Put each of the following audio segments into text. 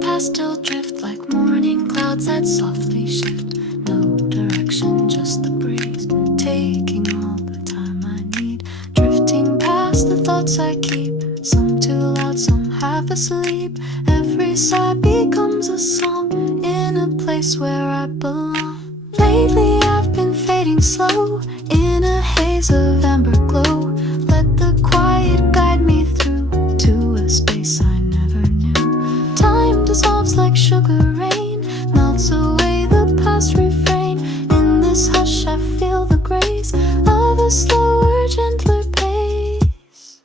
pastel drift like morning clouds that softly shift. No direction, just the breeze, taking all the time I need. Drifting past the thoughts I keep, some too loud, some half asleep. Every sigh becomes a song in a place where I belong. Lately I've been fading slow in a haze of amber glow. Let the quiet guide me through to a space I never knew. Time dissolves like sugar rain, melts away the past refrain. In this hush I feel the grace of a slower, gentler pace.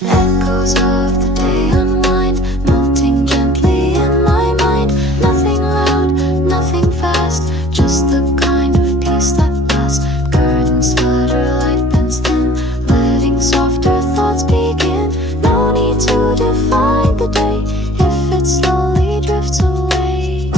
Echoes of the day unwind, melting gently in my mind. Nothing loud, nothing fast, just the kind of peace that lasts. Curtains flutter, light bends thin, letting softer thoughts begin. No need to define the day if it slowly drifts away.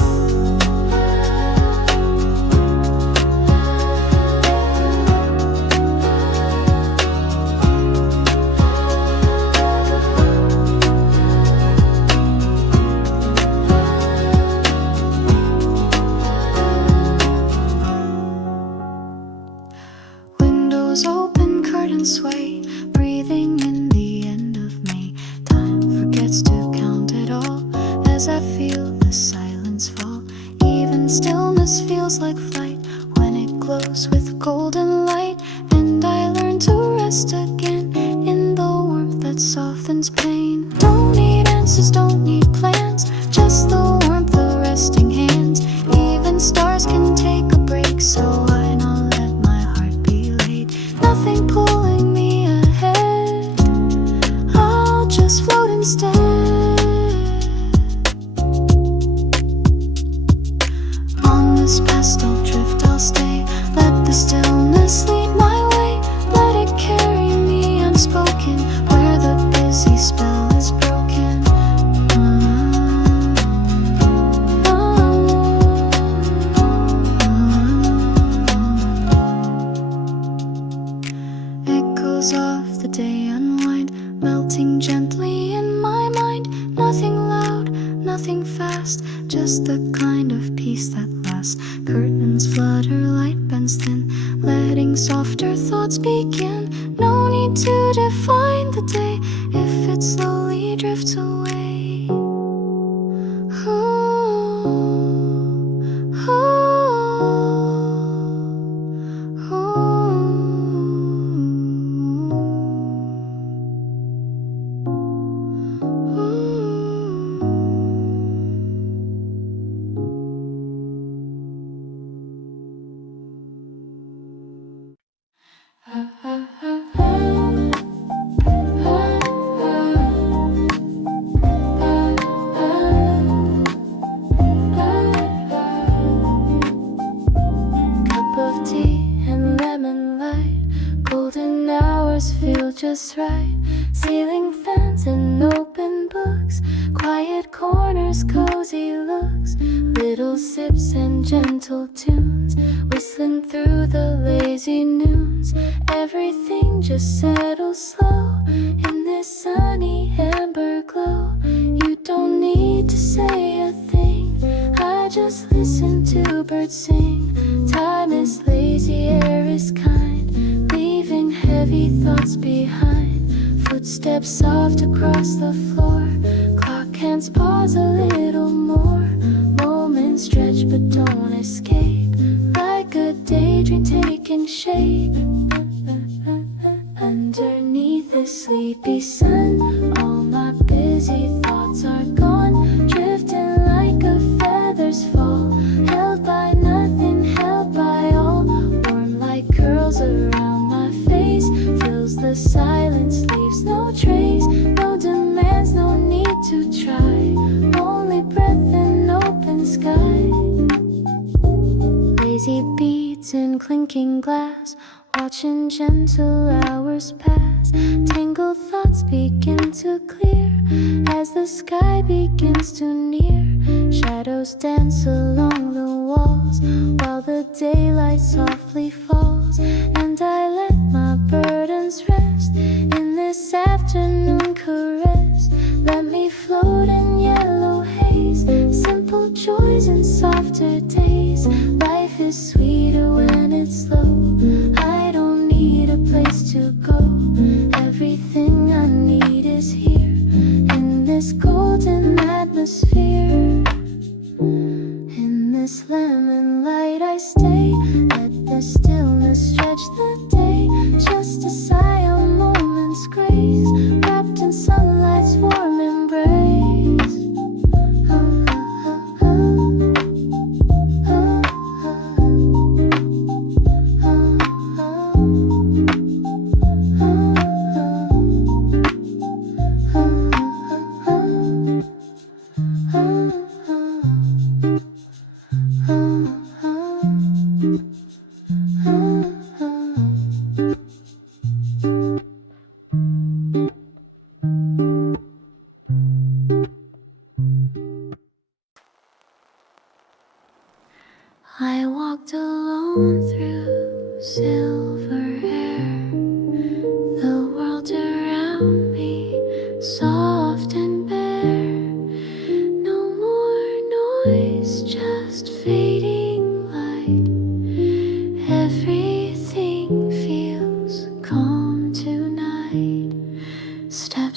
Windows open, curtains sway, breathing in the end of May. Time forgets to count it all as I feel the silence fall. Even stillness feels like flight when it glows with golden light. And I learn to rest again in the warmth that softens pain. Don't need answers, don't need plans, just the warmth of resting hands. Even stars can take a break, so why not let my heart be laid? Nothing pulling me ahead, I'll just float instead. On this pastel drift I'll stay, let the stillness lead my way. Let it carry me unspoken, where the busy spell is broken. Echoes of the day unwind, melting gently in my mind. Nothing loud, nothing fast, just the kind of peace that lasts. Curtains flutter, light bends thin, letting softer thoughts begin. No need to define the day if it slowly drifts away. Cup of tea and lemon light, golden hours feel just right. Ceiling fans and open books, quiet corners, cozy looks. Little sips and gentle tunes, whistling through the lazy noons. Everything just settles slow in this sunny amber glow. You don't need to say a thing, I just listen to birds sing. Time is lazy, air is kind, leaving heavy thoughts behind. Footsteps soft across the floor, clock hands pause a little more. Moments stretch but don't escape, like a daydream taking shape. Underneath the sleepy sun, all my busy thoughts are gone, drifting like a feather's fall. Held by nothing, held by all, warm like curls around my face. Fills the silence, leaves no trace, no demands, no need to try. Only breath and open sky. Lazy beats in clinking glass, watching gentle hours pass. Tangled thoughts begin to clear as the sky begins to near. Shadows dance along the walls while the daylight softly falls. And I let my burdens rest in this afternoon caress. Let me float in your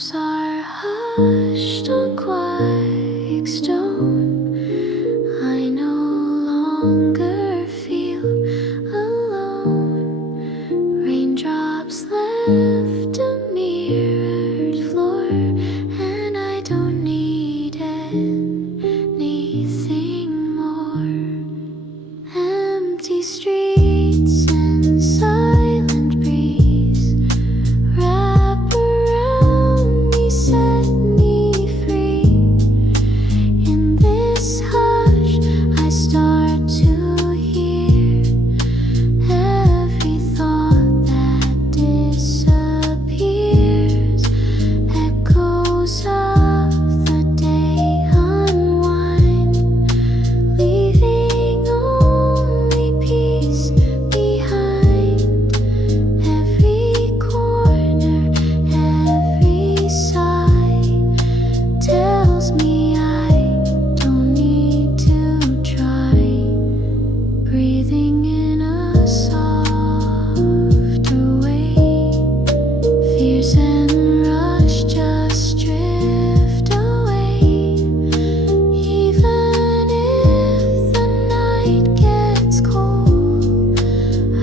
Walls are hushed on quiet stone. I no longer feel alone. Raindrops left a mirrored floor, and I don't need anything more. Empty streets and silent breeze wrap around me, set me free. In this hush, I start to hear every thought that disappears. Echoes of the day unwind, leaving only peace behind. Every corner, every sigh tells me I don't need to try. Breathing in a softer way, fears and rush just drift away. Even if the night gets cold,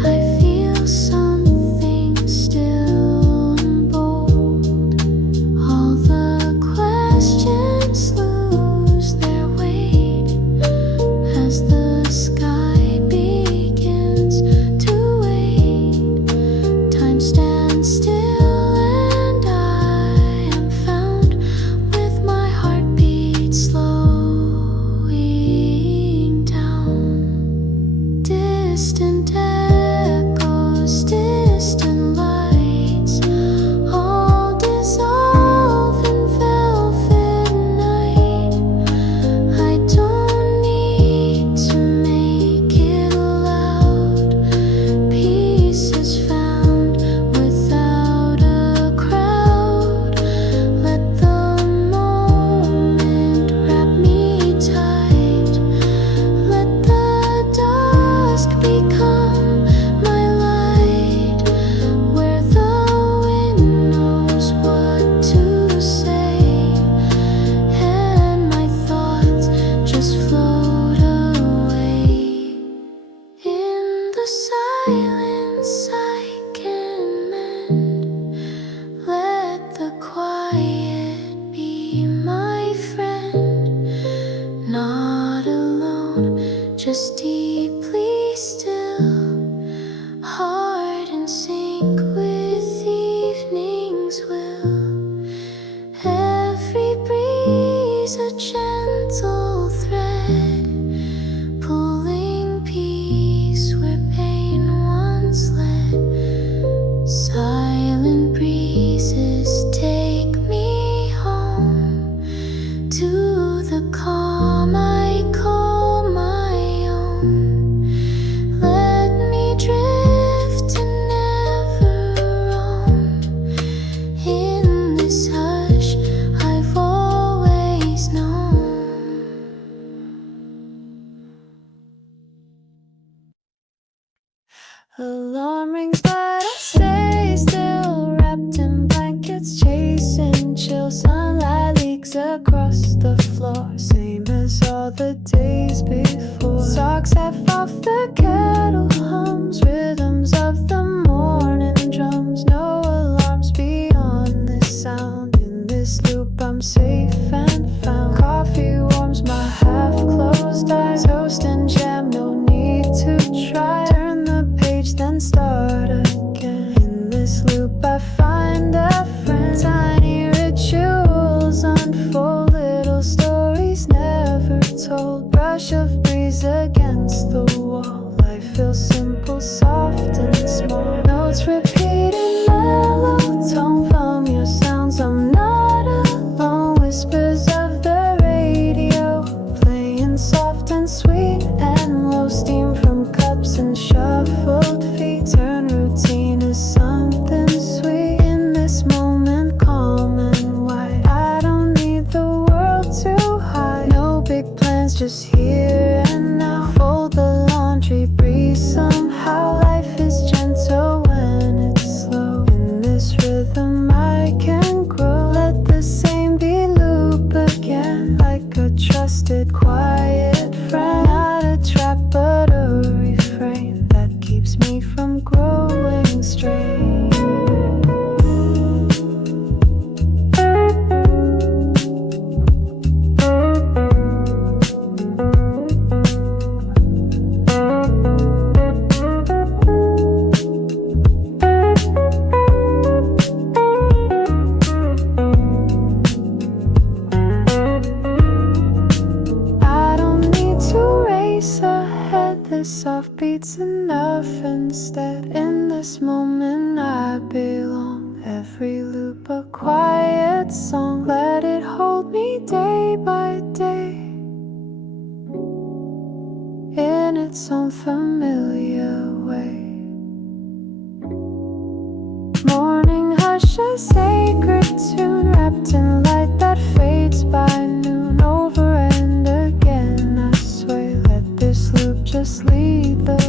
I feel something still and bold. All the questions lose their weight as the sky begins to wait. Time stands still and I am found with my heartbeat slowing down. Distant echoes, distant lights, all dissolve in velvet night. I don't need to make it loud. Peace is found without a crowd. Let the moment wrap me tight. Let the dusk become my light, where the wind knows what to say, and my thoughts just float away. In the silence I can mend. Let the quiet be my friend. Not alone, just deeply still. Heart in sync with evening's will. Every breeze a gentle thread, pulling peace where pain once led. Silent breezes take me home to the calm I call my own. Let me drift and never roam. In this hush I've always known. Alarm rings, but I stay still, wrapped in blankets, chasing chill. Sunlight leaks across the floor, same as all the days before. Socks half off, the kettle hums, rhythms of the morning drums. No alarms beyond this sound. In this loop I'm safe and found. Coffee warms my half-closed eyes. Toast and jam, no need to try. Turn the page, then start again. In this loop I find a friend. Tiny rituals unfold, little stories never told. Brush of breeze against the wall. Life feels simple, soft and small. Notes repeating, mellow tone from your sounds. I'm not alone. Whispers of the radio instead. In this moment I belong. Every loop a quiet song. Let it hold me day by day, in its own familiar way. Morning hush, a sacred tune wrapped in light that fades by noon. Over and again I sway. Let this loop just lead the way.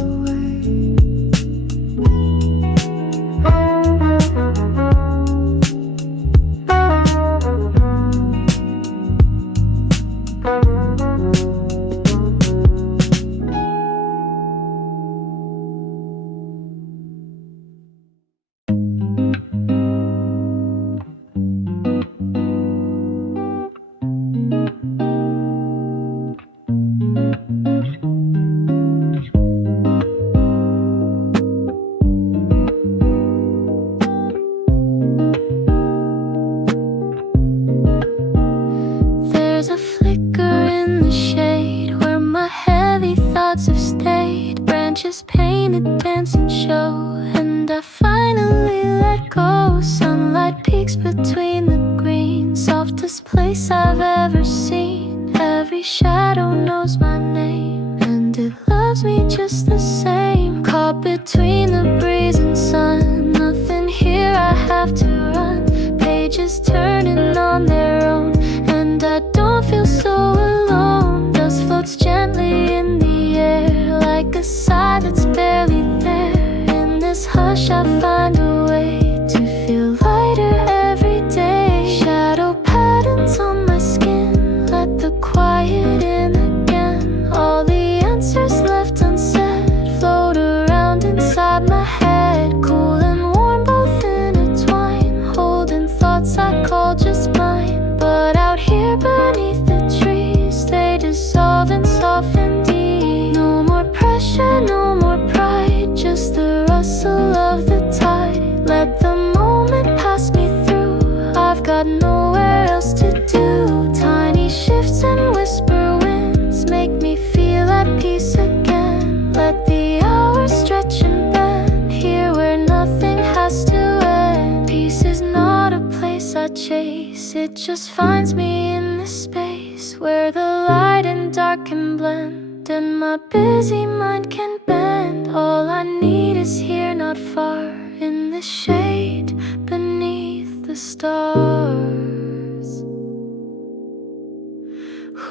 Just painted dancing show, and I finally let go. Sunlight peeks between the green, softest place I've ever seen. Every shadow knows my name, and it loves me just the same. Caught between the breeze and sun, nothing here, I have to run. Pages turning on their own, and I don't feel so alone. Dust floats gently in the air, like a sigh that's barely there. In this hush I find a way to feel lighter every day. Shadow patterns on my skin, let the quiet in again. All the answers left unsaid float around inside my head. Cool and warm, both intertwined, holding thoughts I call just mine. But out here beneath the trees, they dissolve and soften deep. No more pressure, no more pride, just the rustle of the tide. Let the moment pass me through, I've got nowhere else to do. Tiny shifts and whisper winds make me feel at peace again. Let the hours stretch and bend, here where nothing has to end. Peace is not a place I chase, it just finds me in this space where the light and dark can blend, and my busy mind can bend. All I need is here, not far, in the shade beneath the stars.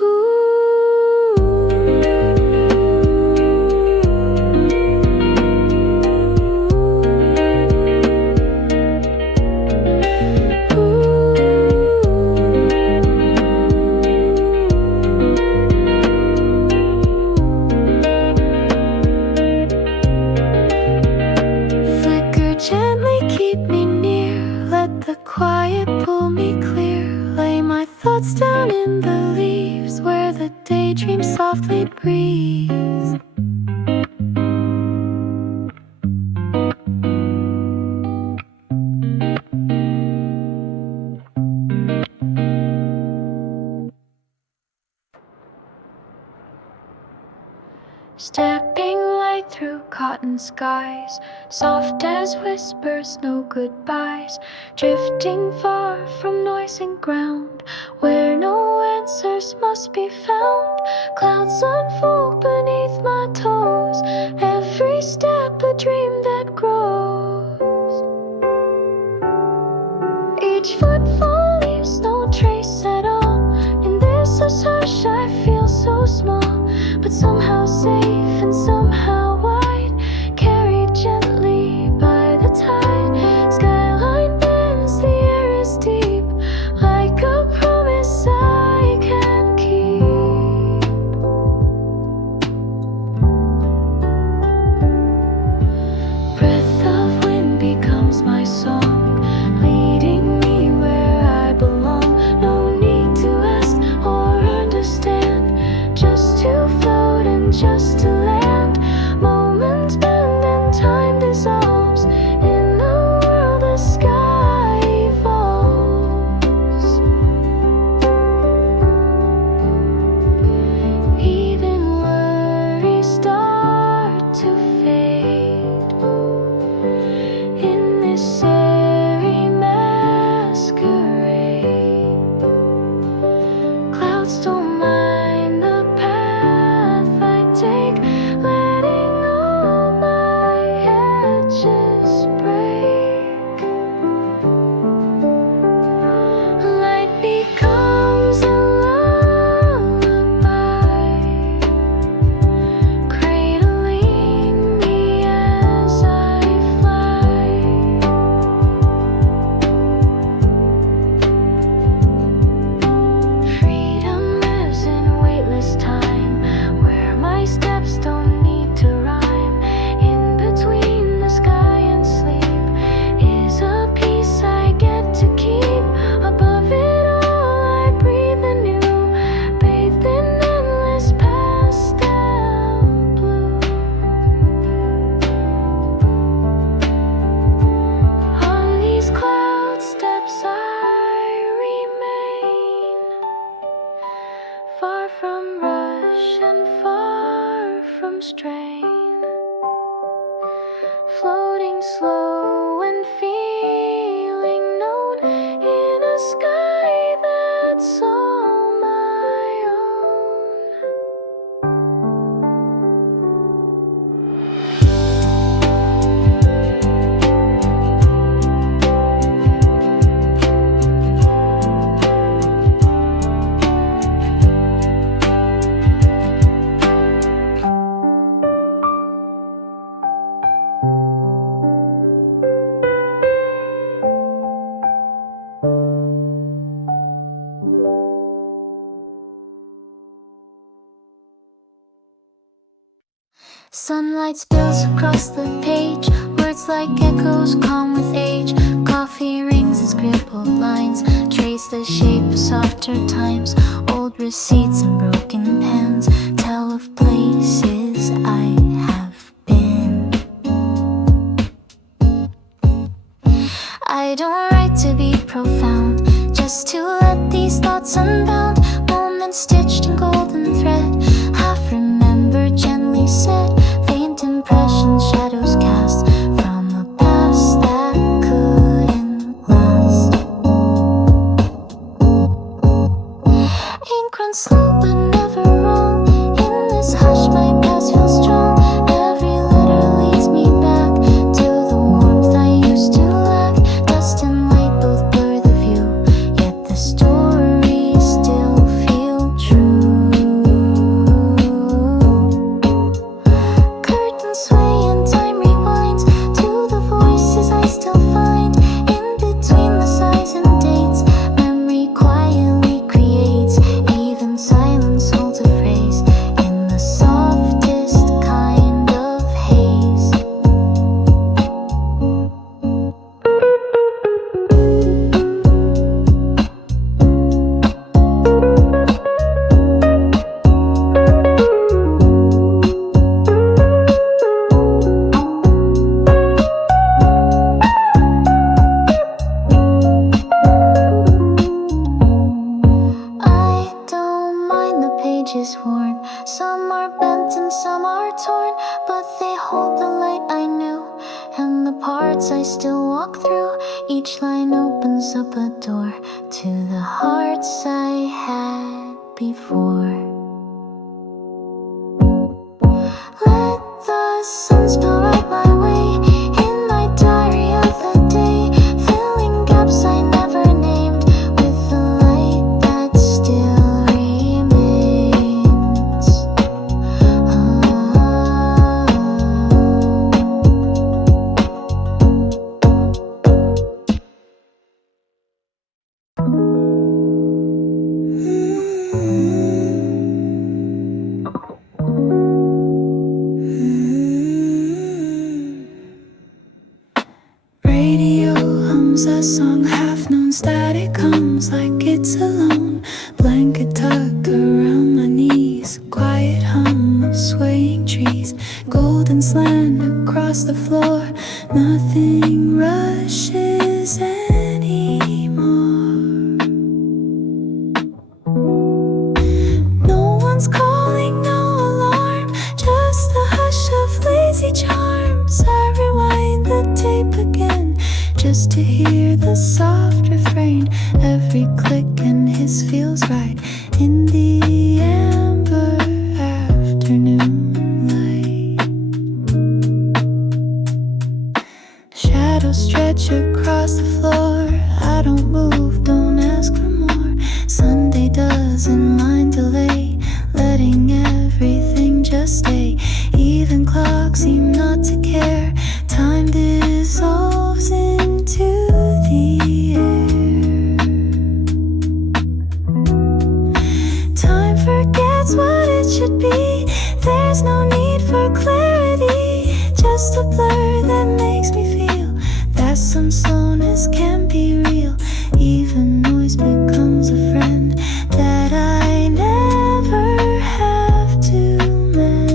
Ooh. Quiet, pull me clear. Lay my thoughts down in the leaves where the daydream softly breathes. Stepping light through cotton skies, soft as whispers, no goodbyes. Drifting far from noise and ground, where no answers must be found. Clouds unfold beneath my toes, every step a dream that grows. Each footfall leaves no trace at all. In this hush I feel so small, but somehow safe and somehow wide, carried gently by the tide. Skyline bends, the air is deep, like a promise I can keep. Breath of wind becomes my song, leading me where I belong. No need to ask or understand, just to float and just to strain, floating slow and feeling known in a sky that's all my own. Sunlight spills across the page, words like echoes calm with age. Coffee rings and scribbled lines trace the shape of softer times. Old receipts and broken pens tell of places I have been. I don't write to be profound, just to let these thoughts unbound. Moments stitched in golden thread, half remembered, gently said. Faint impressions, shadows cast from a past that couldn't last. Ink runs slow but never wrong. In this hush my past feels strong. Every letter leads me back to the warmth I used to lack. Dust and light both blur the view, yet the stories still feel true. Curtains sway and time rewinds to the voices I still find in between the sighs and dates. Memory quietly creates, even silence holds a phrase in the softest kind of haze. I don't mind the pages worn. Some are bent and some are torn, but they hold the light I knew and the parts I still walk through. Each line opens up a door to the hearts I had before. Let the sun spill right my way in my diary of the day, filling gaps I never named with the light that still remains. Radio hums a song, half known static hums like it's alone. Blanket tuck around my knees, quiet hum of swaying trees. Golden slant across the floor, nothing rushes anymore. No one's calling, no alarm, just the hush of lazy charms. I rewind the tape again, just to hear the soft refrain. Every click and hiss feels right in the amber afternoon light. Shadows stretch across the floor. I don't move, don't ask for more. Sunday doesn't mind delay, letting everything just stay. Even clocks seem not to care. Time dissolves into the air. Time forgets what it should be. There's no need for clarity, just a blur that makes me feel that some slowness can be real. Even noise becomes a friend that I never have to mend.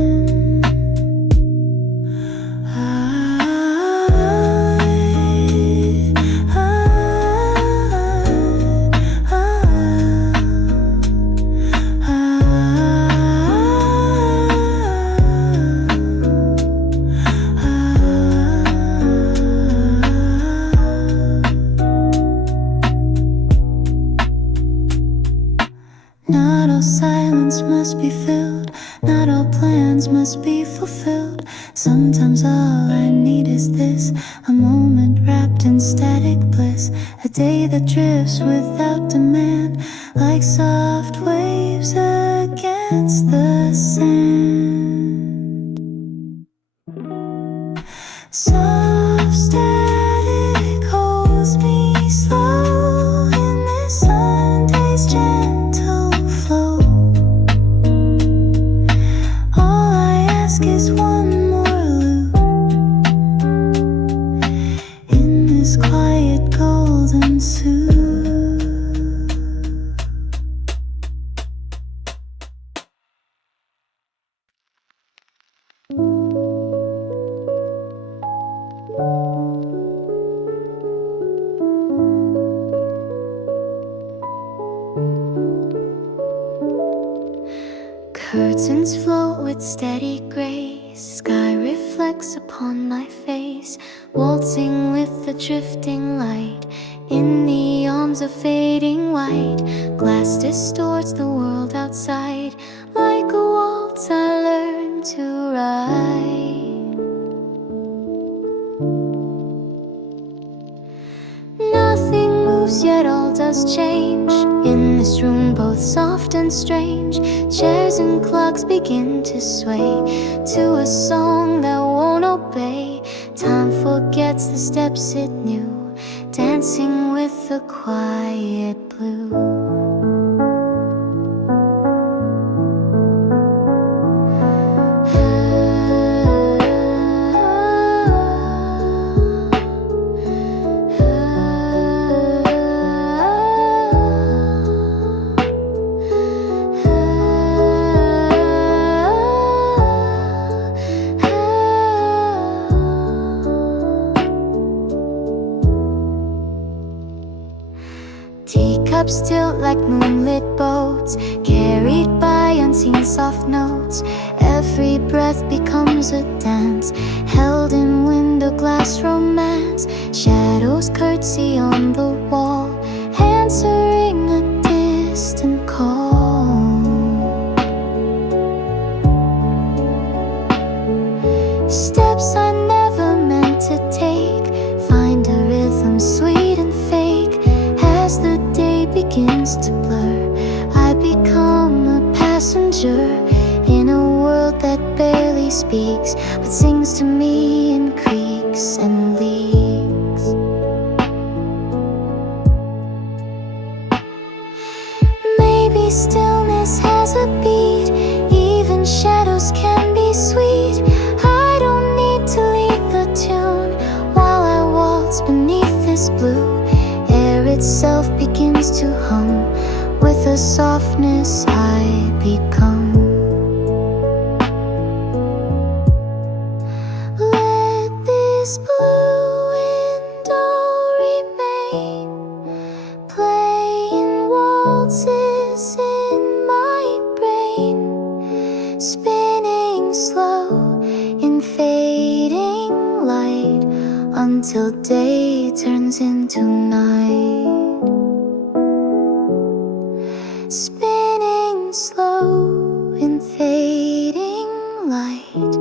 Not all silence must be filled, not all plans must be fulfilled. Sometimes all I need is this, a moment wrapped in static bliss, a day that drifts without demand, like soft waves against the sand. Soft static holds me slow in this Sunday's gentle flow. All I ask is one more loop in this quiet golden soup. Curtains float with steady grace, sky reflects upon my face, waltzing with the drifting light, in the arms of fading white. Glass distorts the world outside, like a waltz I learned to ride. Nothing moves yet all does change, in this room both soft and strange. Chairs and clocks begin to sway to a song that won't obey. Time forgets the steps it knew, dancing with the quiet blue. Teacups tilt like moonlit boats, carried by unseen soft notes. Every breath becomes a dance, held in window glass romance. Shadows curtsy on the wall, answering a distant call. Steps I never meant to take, find a rhythm sweet and fake. As the day begins to blur, I become a passenger in a world that barely speaks, but sings to me in creaks and leaks. Maybe stillness has a beat, even shadows can be sweet. I don't need to lead the tune while I waltz beneath this blue. Air itself begins to hum with the softness I become. Let this blue window remain, playing waltzes in my brain, spinning slow in fading light until day turns into night. Spinning slow in fading light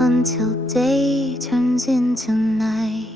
until day turns into night.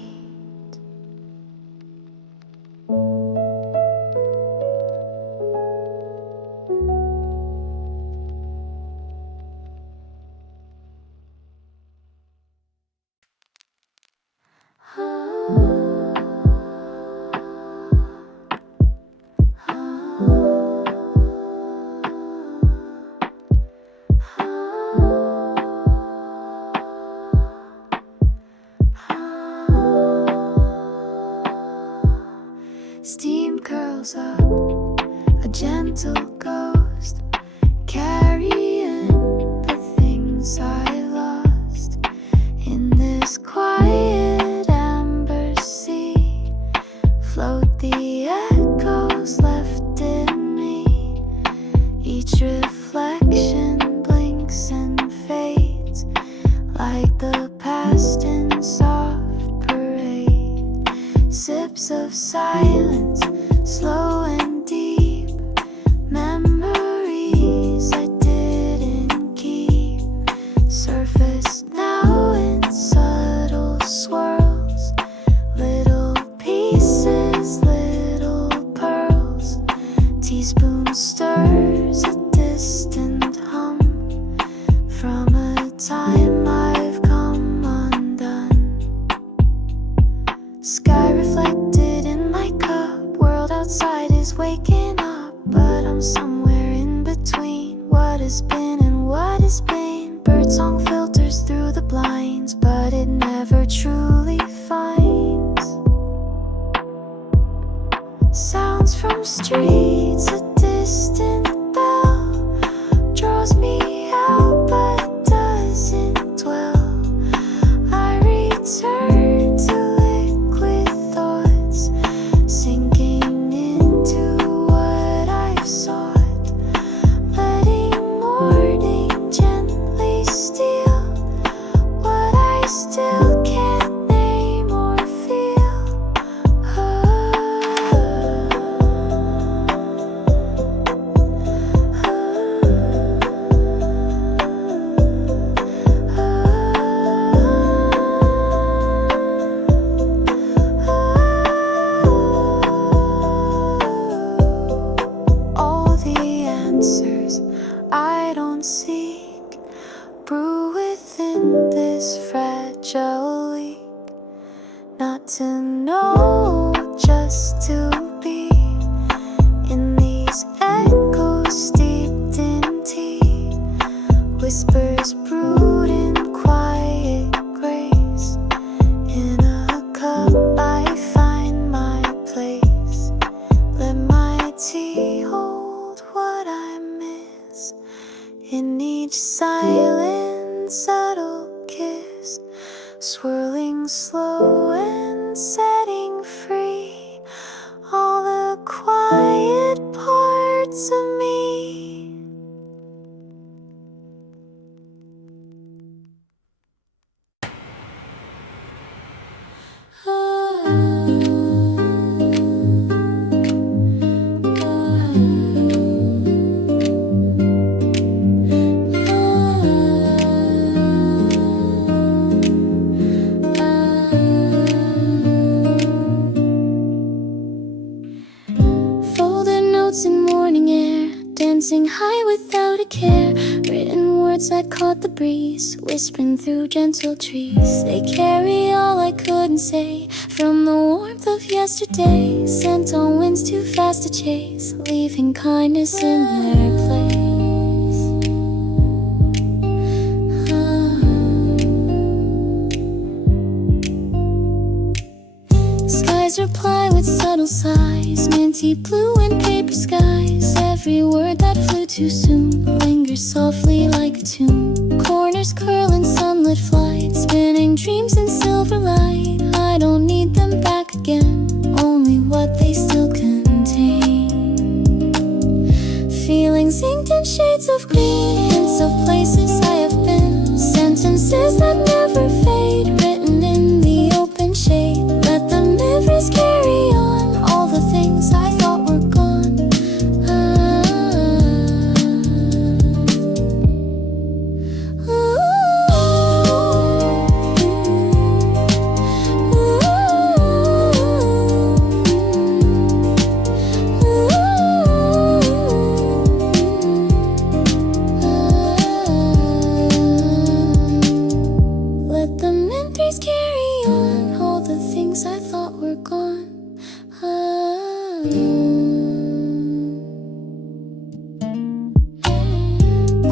Steam curls up, a gentle ghost, carrying the things I lost in this quiet amber sea. Float the echoes left in me, each reflection blinks and fades like the past in soft parade. Sips of silence, slow and deep, memories moon stirs a distant hum from a time I've come undone. Sky reflected in my cup, world outside is waking up, but I'm somewhere in between what has been and what has been. Birdsong filters through the blinds, but it never truly finds. Sounds from streets, a distant bell draws me out but doesn't dwell. I return to liquid thoughts, sinking into what I've sought, letting morning gently steal what I still can't name or feel. All the answers I don't seek brew within this fragile leak. Not to know, just to be in these echoes steeped in tea. Whispers brewed in quiet grace. In a cup I find my place. Let my tea hold what I miss. In each silent, subtle kiss, swirling slow and setting free all the quiet parts of me. Folded notes in morning air, dancing high without a care. Written words that caught the breeze, whispering through gentle trees. They carry all I couldn't say from the warmth of yesterday. Sent on winds too fast to chase, leaving kindness in their place. Skies reply with subtle sighs, minty blue and paper skies. Every word that flew too soon lingers softly like a tune. Corners curl in sunlit flight, spinning dreams in silver light. I don't need them back again, only what they still contain. Feelings inked in shades of green, hints of places I have been. Sentences that never fade, written in the open shade. Let the memories carry on, all the things I thought were gone. Let the memories carry on, all the things I thought were gone.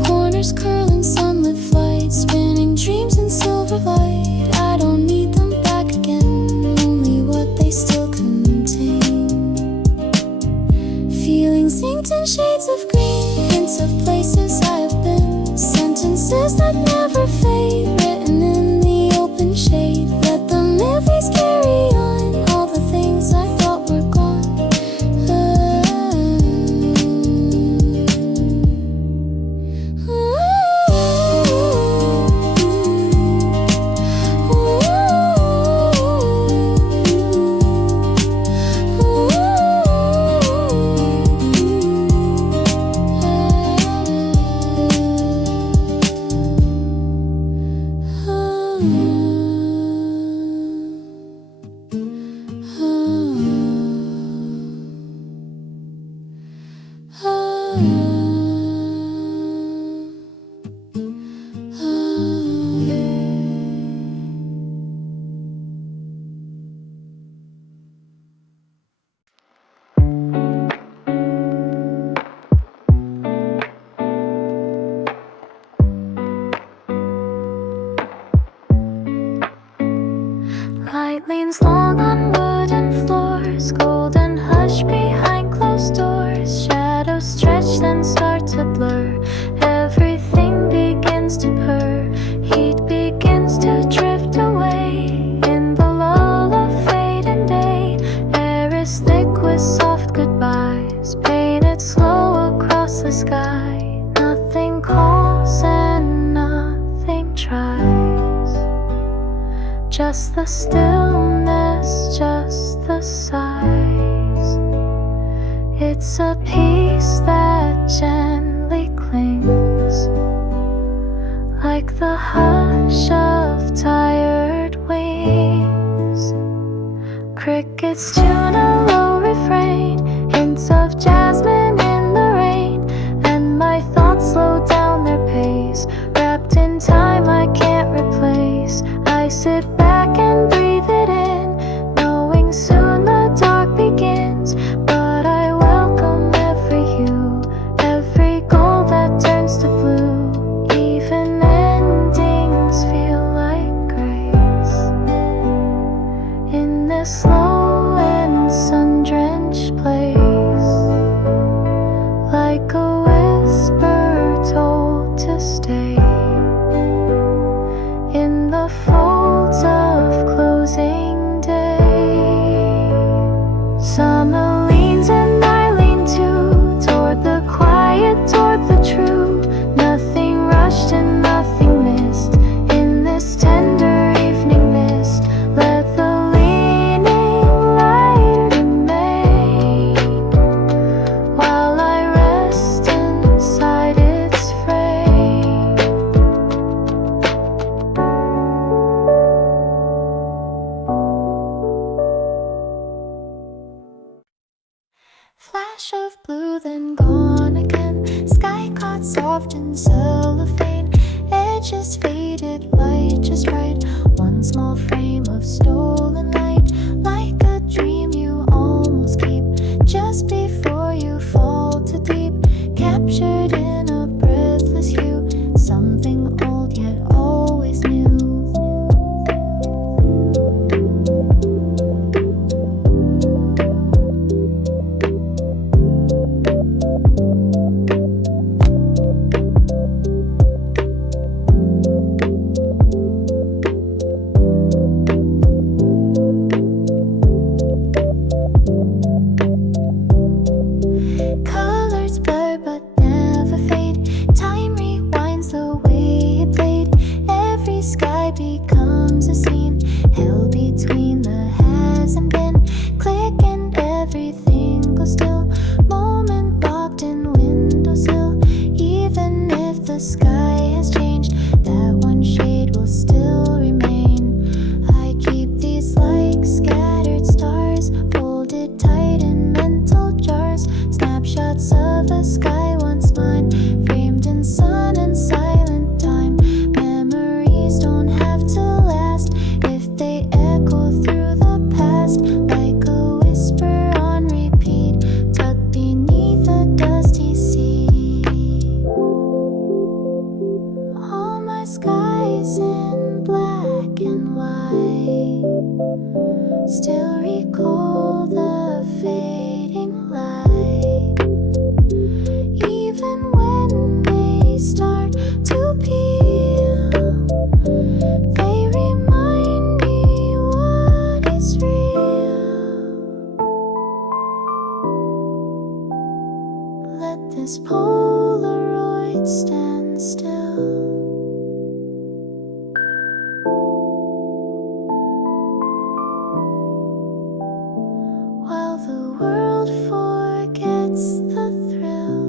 Corners curl in sunlit flight, spinning dreams in silver light. I don't need them back again, only what they still contain. Feelings inked in shades of green, hints of places I have been. Sentences that never fade, written in the open shade. Let the memories carry on, all the things I thought were gone. Light leans long on wooden floors, golden hush behind closed doors. Shadows stretch then start to blur. Everything begins to purr. Heat begins to drift away. In the lull of fading day, air is thick with soft goodbyes, painted slow across the sky. Nothing calls and nothing tries. Just the stillness, just the sighs. It's a peace that gently clings, like the hush of tired wings. Crickets tune a low refrain, hints of jasmine in the rain, and my thoughts slow down their pace. Wrapped in time I can't replace. I sit back and breathe it in, knowing soon the dark begins. But I welcome every hue, every gold that turns to blue. Even endings feel like grace in this slow and sun-drenched place, like a whisper told to stay in the folds of closing day. Summer leans and I lean too, toward the quiet, toward the true. Nothing rushed and nothing missed in this tender evening mist. Let the leaning light remain while I rest inside its frame. Flash of blue, then gone again. Sky caught soft in cellophane. Edges faded, light just right. One small frame of stolen light, like a dream you almost keep just before you fall to deep. Captured in a breathless hue, something old yet always new. Colors blur but never fade. Time rewinds the way it played. Every sky becomes a scene, held between the has and been. Click and everything goes still. Moment locked in windowsill. Even if the sky has changed, that one shade will still remain. I keep these like scattered stars, folded tight in mental jars. Snapshots of a sky once mine, framed in sun and silent time. Memories don't have to last if they echo through the past, like a whisper on repeat, tucked beneath a dusty sea. All my skies in black and white still recall the fading light. Even when they start to peel, they remind me what is real. Let this Polaroid stand still. While the world forgets the thrill.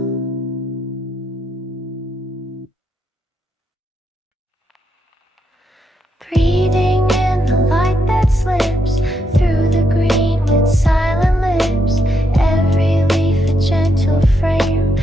Breathing in the light that slips through the green with silent lips. Every leaf a gentle frame.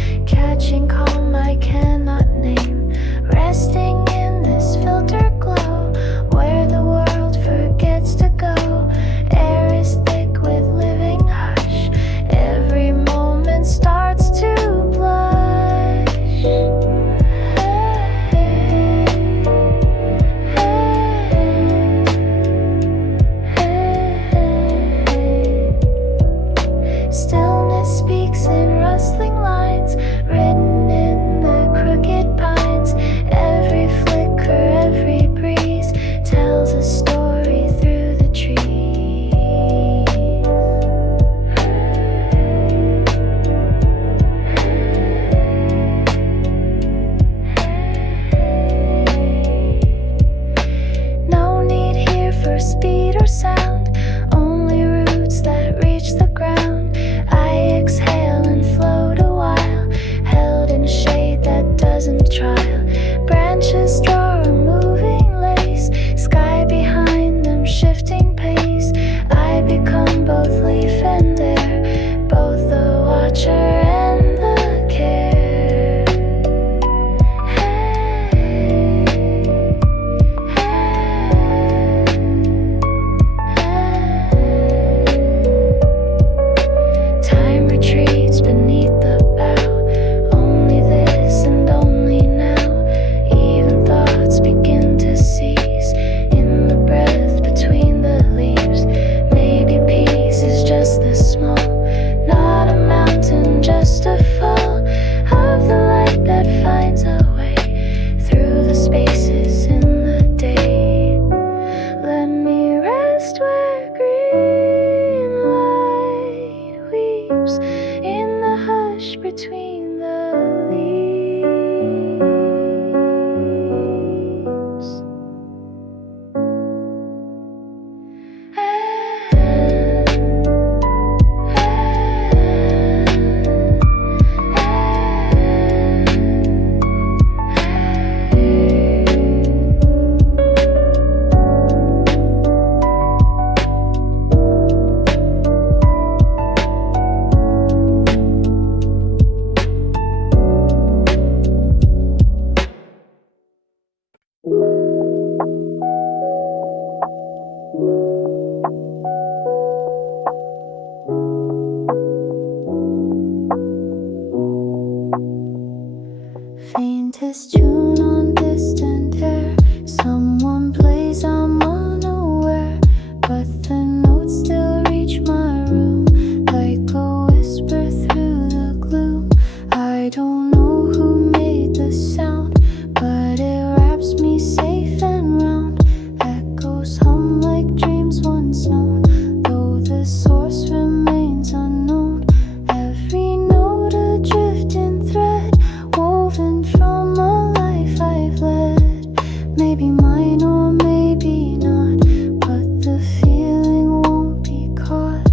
his tune on distant air. Someone plays, I'm unaware, but the notes still reach my room like a whisper through the gloom. I don't know who made the sound, but it wraps me safe and round. Echoes hum like dreams once known, though the source remains unknown. Every note a drifting thread, woven from a life I've led. Maybe mine or maybe not, but the feeling won't be caught.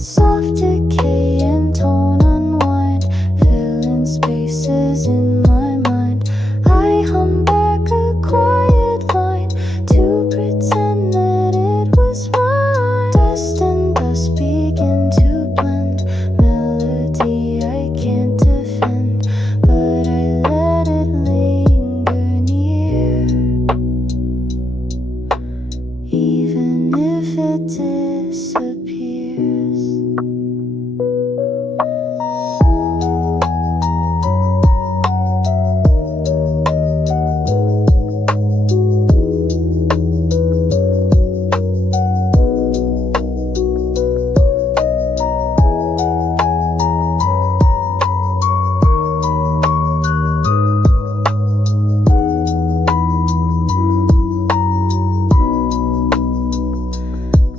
Soft decay and tone unwind, filling spaces in my mind. I hum back a quiet line to pretend that it was mine. Dust and dust begin to blend, melody I can't defend, but I let it linger near, even if it disappears.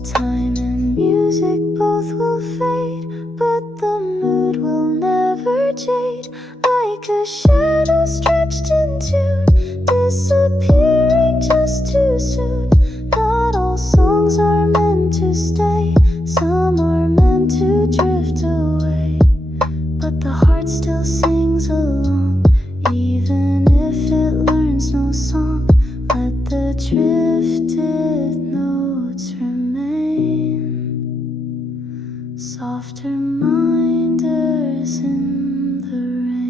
Time and music both will fade, but the mood will never jade. Like a shadow stretched in tune, disappearing just too soon. Not all songs are meant to stay, some are meant to drift away. But the heart still sings along, even if it learns no song. Let the drifted notes remain, soft reminders in the rain.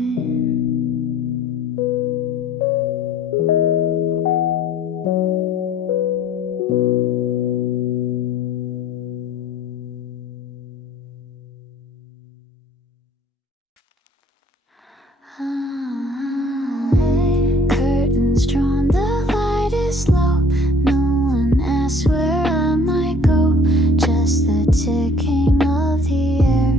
Curtains drawn, the light is low. No one asks where I might go. Just the ticking of the air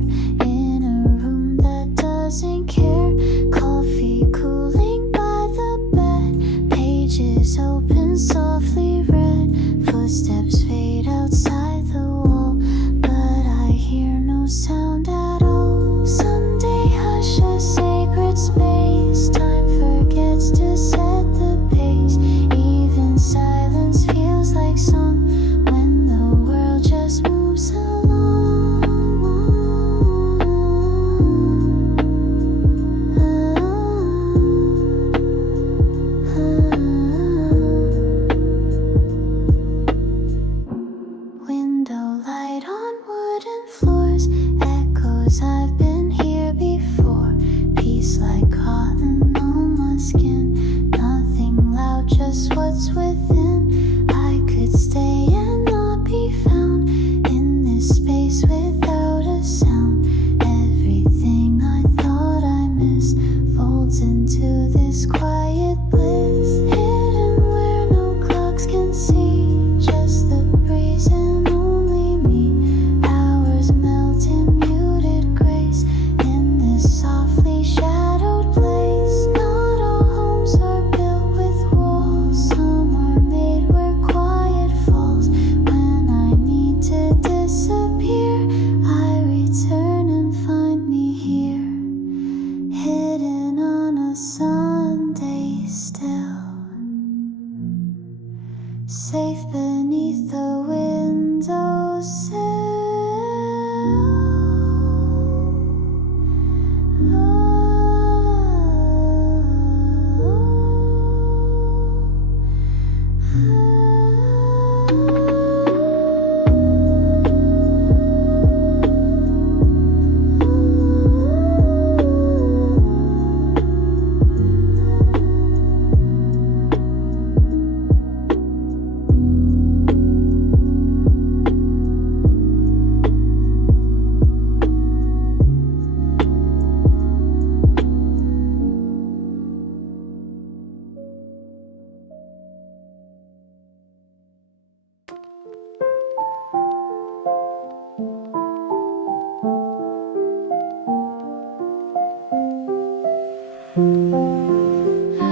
in a room that doesn't care. Coffee cooling by the bed, pages open, softly read. Footsteps fade outside the wall, but I hear no sound at all. Sunday hush, a sacred space. Time forgets to set the pace. Even silence feels like song when the world just moves along. Window light on wooden floors, echoes I've been here before. Peace like cotton on my skin, nothing loud, just what's within. I could stay and not be found in this space without a sound. Everything I thought I missed folds into this quiet bliss, hidden where no clocks can see, just the breeze and only me. Hours melt in muted grace in this softly shadowed place. Not all homes are built with walls, some are made where quiet falls. When I need to disappear, I return and find me here, hidden on a Sunday still, safe beneath the windowsill. Moonlight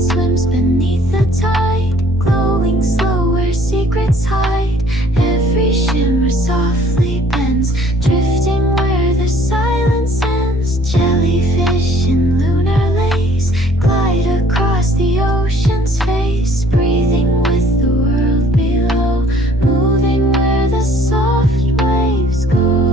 swims beneath the tide, glowing slow where secrets hide. Every shimmer softly bends, drifting where the silence ends. Jellyfish in lunar lace glide across the ocean's face, breathing with the world below, moving where the soft waves go.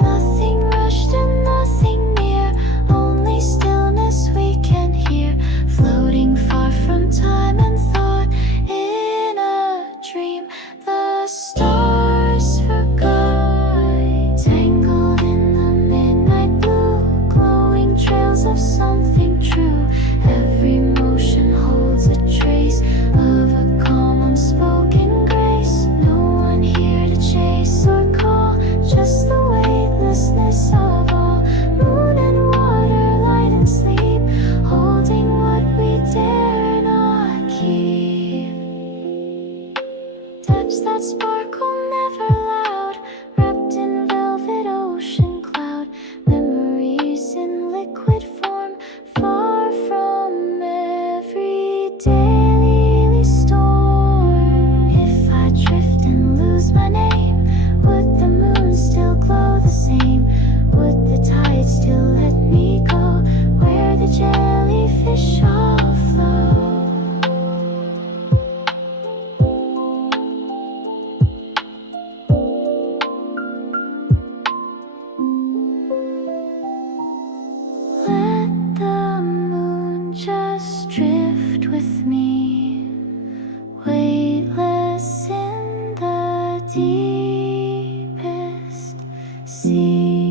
Nothing rushed and nothing near, only stillness we can hear, floating far from time and thought in a dream. The stars forgot, tangled in the midnight blue, glowing trails of something true. Every motion holds a trace of a calm unspoken grace. No one here to chase or call, just the weightlessness of all. Moon and water, light and sleep, holding what we dare not keep. Depths that sparkle never loud, wrapped in velvet ocean cloud. Memories in liquid form, far from every daily storm. If I drift and lose my name, would the moon still glow the same? Would the tide still let me go where the jellyfish all flow? Let the moon just drift with me, weightless in the deepest sea.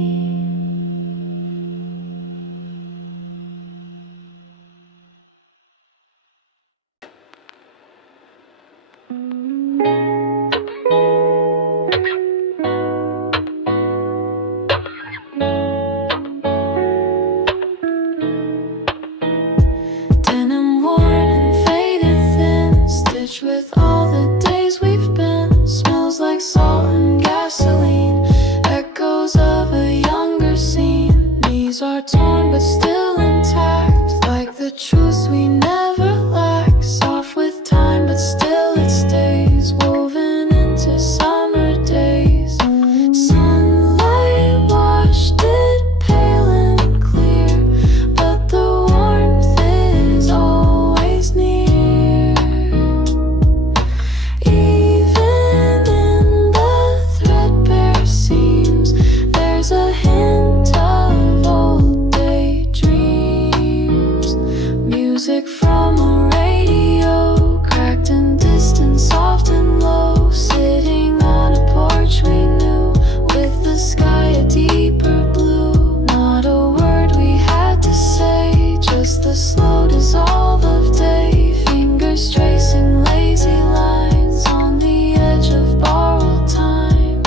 Denim worn and faded thin, stitched with all the days we've been. Smells like salt and gasoline, echoes of a younger scene. Knees are torn but still intact, like the truths we never lack. Soft with time but still it stays, woven into summer days. Sunlight washed it pale and clear, but the warmth is always near. Even in the threadbare seams, there's a hint of old daydreams. Music from a radio, cracked and distant, soft and low, sitting on a porch we knew, with the sky a deeper blue. Not a word we had to say, just the slow dissolve of day. Fingers tracing lazy lines on the edge of borrowed time.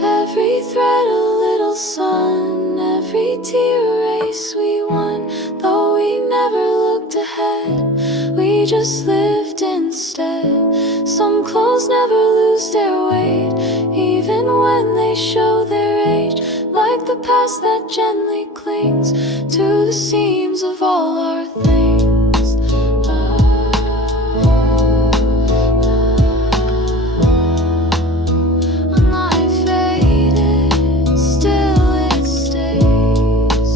Every thread a little sun, every tear a race we won. Though we never looked ahead, we just lived instead. Some clothes never lose their weight, even when they show their age. Like the past that gently clings to the seams of all our things. When I faded, still it stays.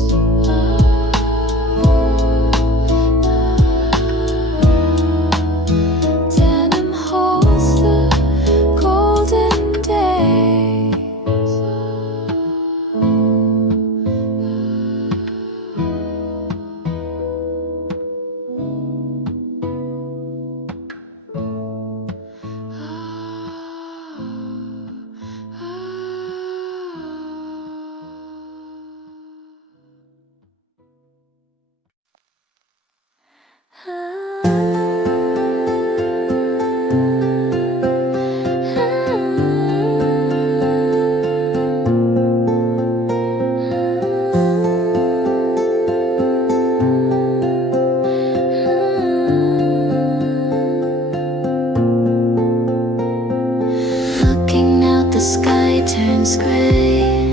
Denim holds the golden days. turns gray.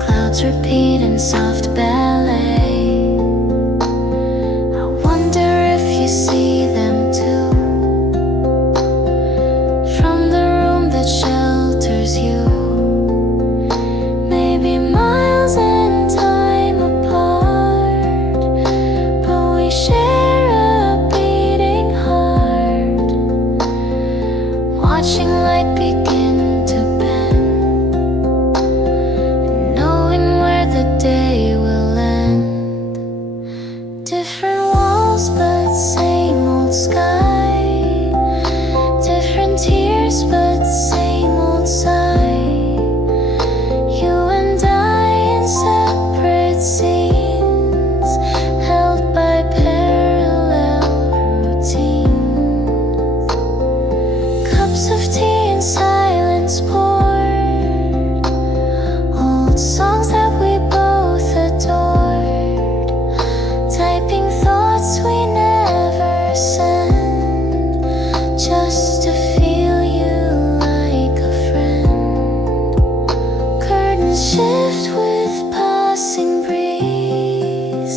Clouds repeat in soft ballet. I wonder if you see them too, from the room that shelters you. Maybe miles in time apart, but we share a beating heart, watching light begin to bend, and knowing where the day will end. Different walls but same old sky, different tears but same old sigh. You and I in separate scenes, held by parallel routines. Cups of tea in silence poured, old songs that we both adored, typing thoughts we never send, just to feel you like a friend. Curtains shift with passing breeze,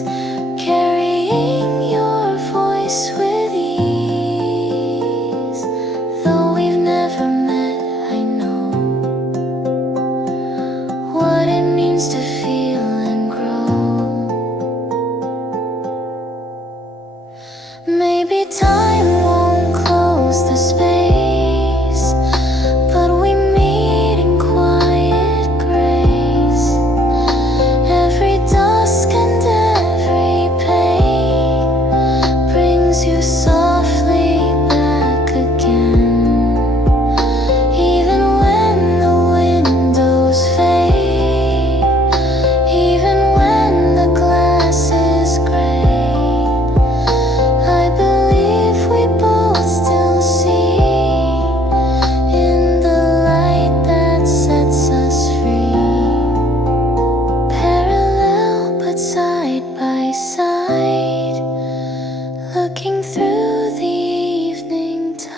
carrying your voice with ease. Though we've never met, I know what it means to feel and grow. Maybe time won't close the space, but we meet in quiet grace. Every dusk and every pain brings you softly back again. Even when the windows fade, even when the glass is gray, I believe we both still see in the light that sets us free. Parallel but side by side, looking through the evening tide.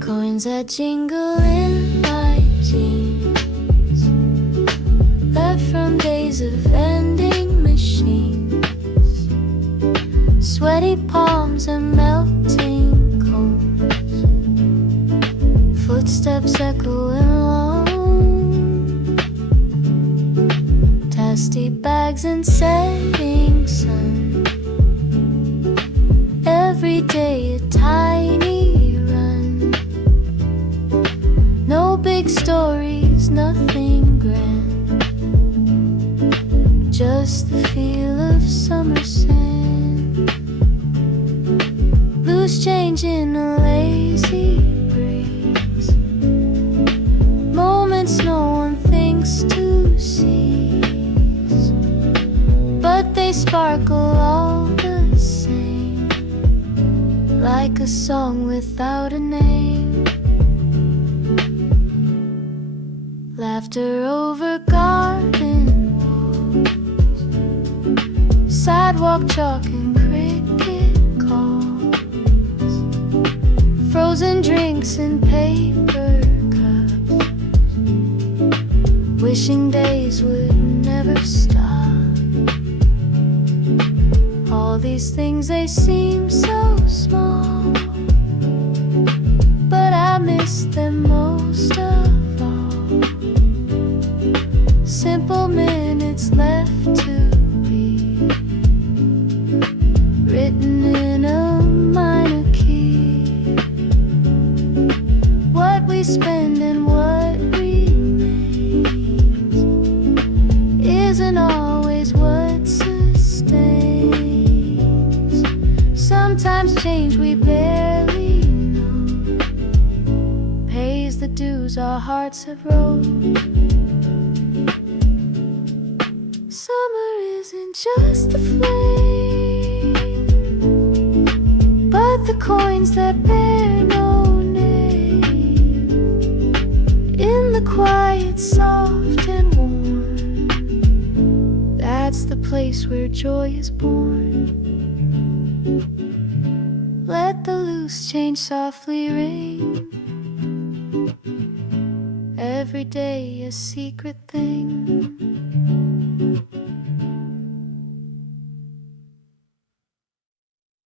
Coins that jingle in my jeans, left from days of vending machines, sweaty palms and melting cones, footsteps echoing long, tasty bags and setting sun. Every day a tiny run, no big stories, nothing grand, just the feel of summer sand. Loose change in a lazy breeze, moments no one thinks to seize, but they sparkle all the same, like a song without a name. Laughter over garden walls, sidewalk chalk and cricket calls, frozen drinks in paper cups, wishing days would never stop. All these things, they seem so small, but I miss them most of all. Simple minutes left to be written in a minor key. What we spend and what remains isn't always what sustains. Sometimes change we barely know pays the dues our hearts have wrote. So summer isn't just the flame, but the coins that bear no name. In the quiet, soft and warm, that's the place where joy is born. Let the loose change softly ring, every day a secret thing.